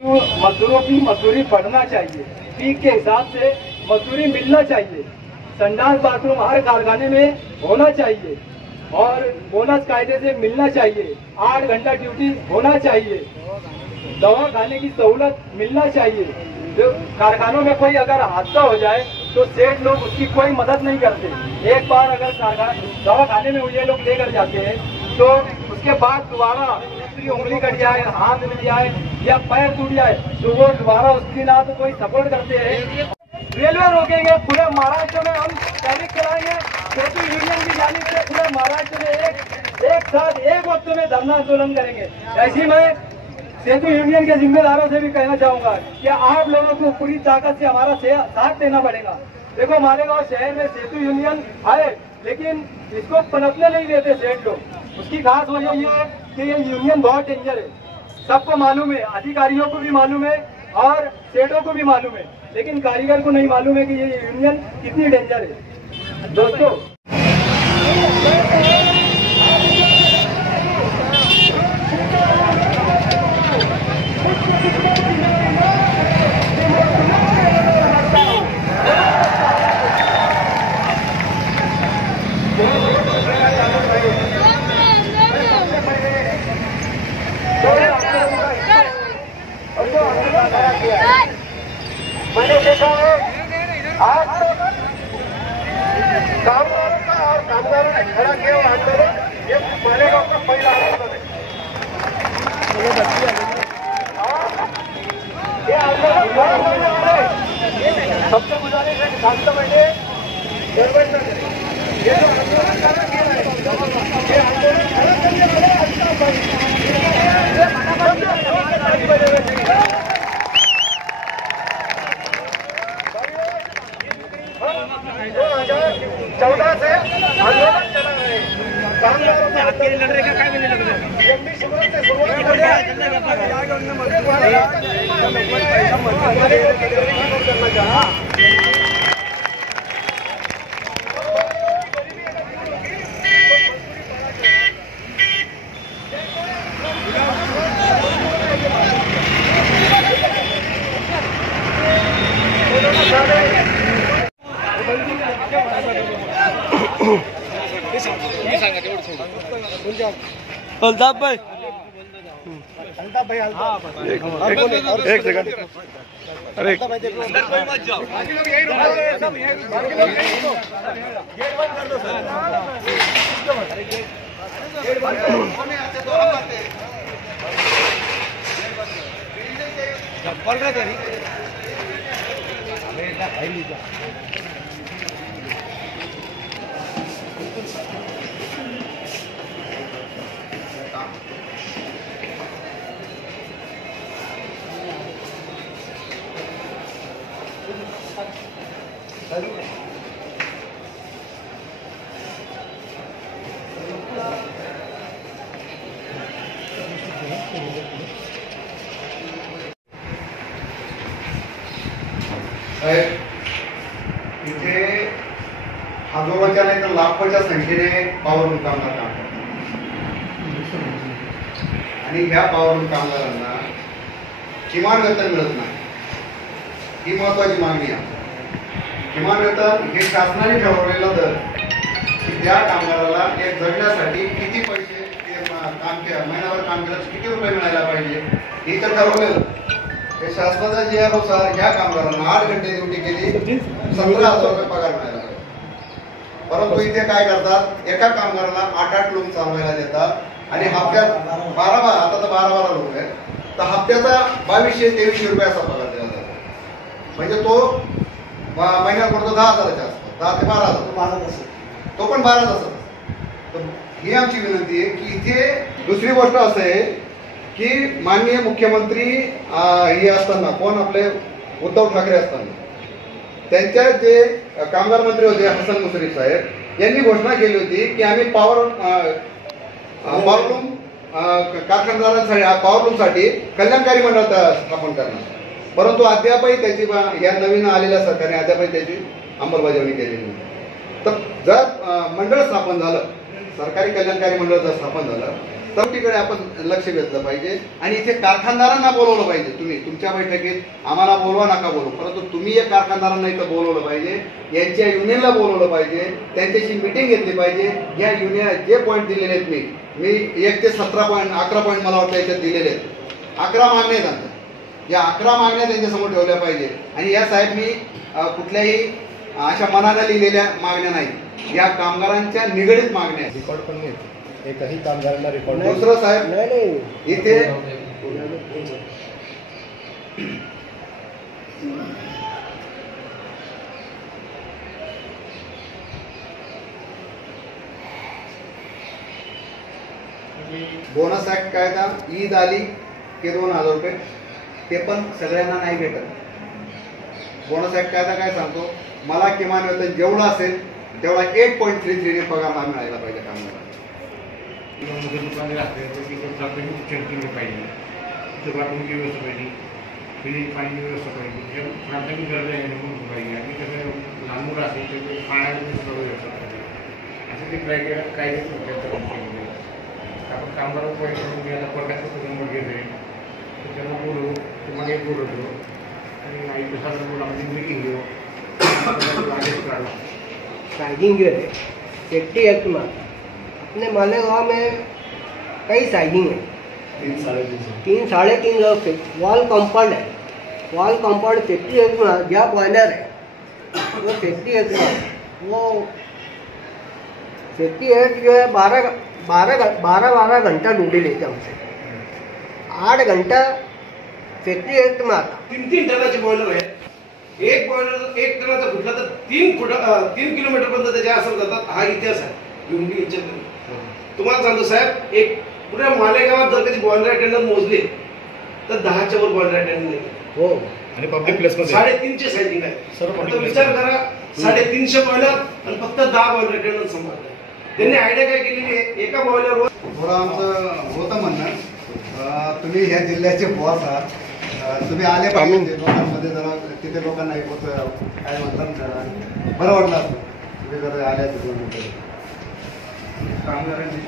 मजदूरों की मजदूरी बढ़ना चाहिए, पीक के हिसाब से मजदूरी मिलना चाहिए। संडास बाथरूम हर कारखाने में होना चाहिए और बोनस कायदे से मिलना चाहिए। 8 घंटा ड्यूटी होना चाहिए। दवा खाने की सहूलत मिलना चाहिए। जो कारखानों में कोई अगर हादसा हो जाए तो सेठ लोग उसकी कोई मदद नहीं करते। एक बार अगर दवा खाने में ये लोग लेकर जाते हैं तो उसके बाद दोबारा दूसरी उंगली कट जाए, हाथ मिल जाए या पैर टूट जाए तो वो दोबारा उसकी ना तो कोई सपोर्ट करते हैं। रेलवे रोकेंगे, पूरे महाराष्ट्र में हम ट्रैफिक चलाएंगे। सेतु यूनियन की जानिब से पूरे महाराष्ट्र में एक साथ एक वक्त में धरना आंदोलन करेंगे। ऐसी में सेतु यूनियन के जिम्मेदारों से भी कहना चाहूंगा कि आप लोगों को पूरी ताकत से हमारा साथ देना पड़ेगा। देखो मालेगांव शहर में सेतु यूनियन आए लेकिन इसको पनपने नहीं देते सेठ लोग। उसकी खास वजह ये है कि ये यूनियन बहुत डेंजर है। सबको मालूम है, अधिकारियों को भी मालूम है और सेठों को भी मालूम है, लेकिन कारीगर को नहीं मालूम है कि ये यूनियन कितनी डेंजर है। दोस्तों मैंने देखा है आज तक कामगारों का और कामगारों ने खड़ा किया हुआ आंदोलन ये मालेगांव का पहला आंदोलन है। ये आंदोलन खड़ा होने वाले सबसे गुजारिश है कि शांत बैठे, गड़बड़ न करें। ये जो आंदोलन खड़ा किया है ये आंदोलन खड़ा करने वाले चौदह से आंदोलन चला रहे कामगारों के अकेले लड़ रहे का क्या नहीं लग रहा है। शुरुआत से शुरुआत करना चाहा। अल्ताफ भाई एक सेकंड, अरे इथे हजारोच्या नाही तर लाखोच्या संख्येने पॉवरलूम कामगार काम करतात आणि ह्या पॉवरलूम कामगारांना किमान वेतन मिळत नाही। ही महत्वाची मागणी आहे। किमान वेतन हे शासनाने ठरवलेलं दर की त्या कामगाराला एक जगण्यासाठी किती पैसे काम केलं, महिनाभर काम केलं किती रुपये मिळायला पाहिजे हे तर ठरवलेलं। हे शासनाच्या जियानुसार ह्या कामगारांना 8 घंटे ड्युटी केली 17,000 रुपये पगार मिळाला पाहिजे। परंतु इथे काय करतात, एका कामगाराला 8-8 लूम चालवायला देतात आणि हप्त्यात 12 आता तर 12 लूम आहे तर हप्त्याचा 2200-2300 रुपये असा पगार दिला जातो। म्हणजे तो महिन्यात पडतो 10,000च्या आसपास, 10 ते 12,000 तो पण 12 तास। तर ही आमची विनंती आहे की इथे दुसरी गोष्ट असं आहे की माननीय मुख्यमंत्री हे असताना कोण आपले उद्धव ठाकरे असताना त्यांच्या जे कामगार मंत्री होते हसन मुश्रीफ साहेब यांनी घोषणा केली होती की आम्ही पॉवरलूम कारखानदारांसाठी पॉवरलूमसाठी कल्याणकारी मंडळ स्थापन करणार। परंतु अद्यापही त्याची या नवीन आलेल्या सरकारने अद्यापही त्याची अंमलबजावणी केलेली नाही। तर जर मंडळ स्थापन झालं सरकारी कल्याणकारी मंडळ जर स्थापन झालं तर तिकडे आपण लक्ष वेधलं पाहिजे आणि इथे कारखानदारांना बोलवलं पाहिजे. तुम्ही तुमच्या बैठकीत आम्हाला बोलवा नका बोलू, परंतु तुम्ही या कारखानदारांना इथं बोलवलं पाहिजे, यांच्या युनियनला बोलवलं पाहिजे, त्यांच्याशी मिटिंग घेतली पाहिजे. या युनियन जे पॉईंट दिलेले आहेत मी 1 ते 17 पॉईंट 11 पॉईंट मला वाटतं याच्यात दिलेले आहेत. 11 मागण्या आहेत आमच्या. या 11 मागण्या त्यांच्यासमोर ठेवल्या पाहिजे. आणि या साहेब मी कुठल्याही अशा मनाला लिहिलेल्या मागण्या नाही, या कामगारांच्या निगडीत मागण्या आहेत. रिकॉर्ड पण नाही एकही कामगारांना रिकॉर्ड दुसरं साहेब इथे बोनस ऍक्ट कायदा ईद आली की 2000 रुपये, ते पण सगळ्यांना नाही भेटत. बोनस ऍक्ट कायदा काय सांगतो, मला किमान वेतन जेवढं असेल तेवढा 8.33 पगार मिळायला पाहिजे कामगारांना. दुकाने राहते केलं पाहिजे, तिथं बाथरूमची व्यवस्था पाहिजे, पिण्याची पाण्याची व्यवस्था पाहिजे, प्राथमिक गरजा आहे पाहिजे. आणि कसं लहान मुलं असेल तर पाण्याची व्यवस्था पाहिजे. असं ते कायदे आपण कामगार पाहिजे. आता कोर्टाचं नंबर घेतोय त्याच्यानं बोलू, तुम्हाला एक बोलवतो आणि आई दुसरा मुलामध्ये मिटिंग घेऊ, आदेश काढला. साइडिंग जो है सेफ्टी एक्ट में अपने मालेगांव में कई साइडिंग है, 3 साढ़े 3 लाख वॉल कंपाउंड है. वॉल कंपाउंड सेफ्टी एक्ट में जहाँ बॉयलर है वो सेफ्टी एक्ट में वो सेफ्टी एक्ट जो है 12 घंटा ड्यूटी लेते हमसे. 8 घंटा सेफ्टी एक्ट में आता. 3 टनाचे बॉयलर आहे. एक बॉयलर 1 टनाचा फुटला तर 3 किलोमीटर पर्यंत त्याच्या असर जातात. हा इतिहास आहे. तुम्हाला सांगतो साहेब, एक पुऱ्या मालेगावात जर कधी बॉयलर अटेंडन्स मोजले तर 10च्या वर बॉयलर अटेंडन्स नाही. हो आणि पब्लिक प्लेस 350 सायझिंग आहे. आता विचार करा, 350 बॉयलर आणि फक्त 10 बॉयलर अटेंडन्स सांभाळतात. त्यांनी आयडिया काय केलेली आहे, एका बॉयलरवर थोडं आमचं होतं म्हणणं, तुम्ही ह्या जिल्ह्याचे बॉस आहात, तुम्ही आले पाहिजे लोकांमध्ये, जरा तिथे लोकांना एक होतं काय म्हणतात जरा बरं वाटलं असतं तुम्ही जर आल्या तिथून. कामगारांची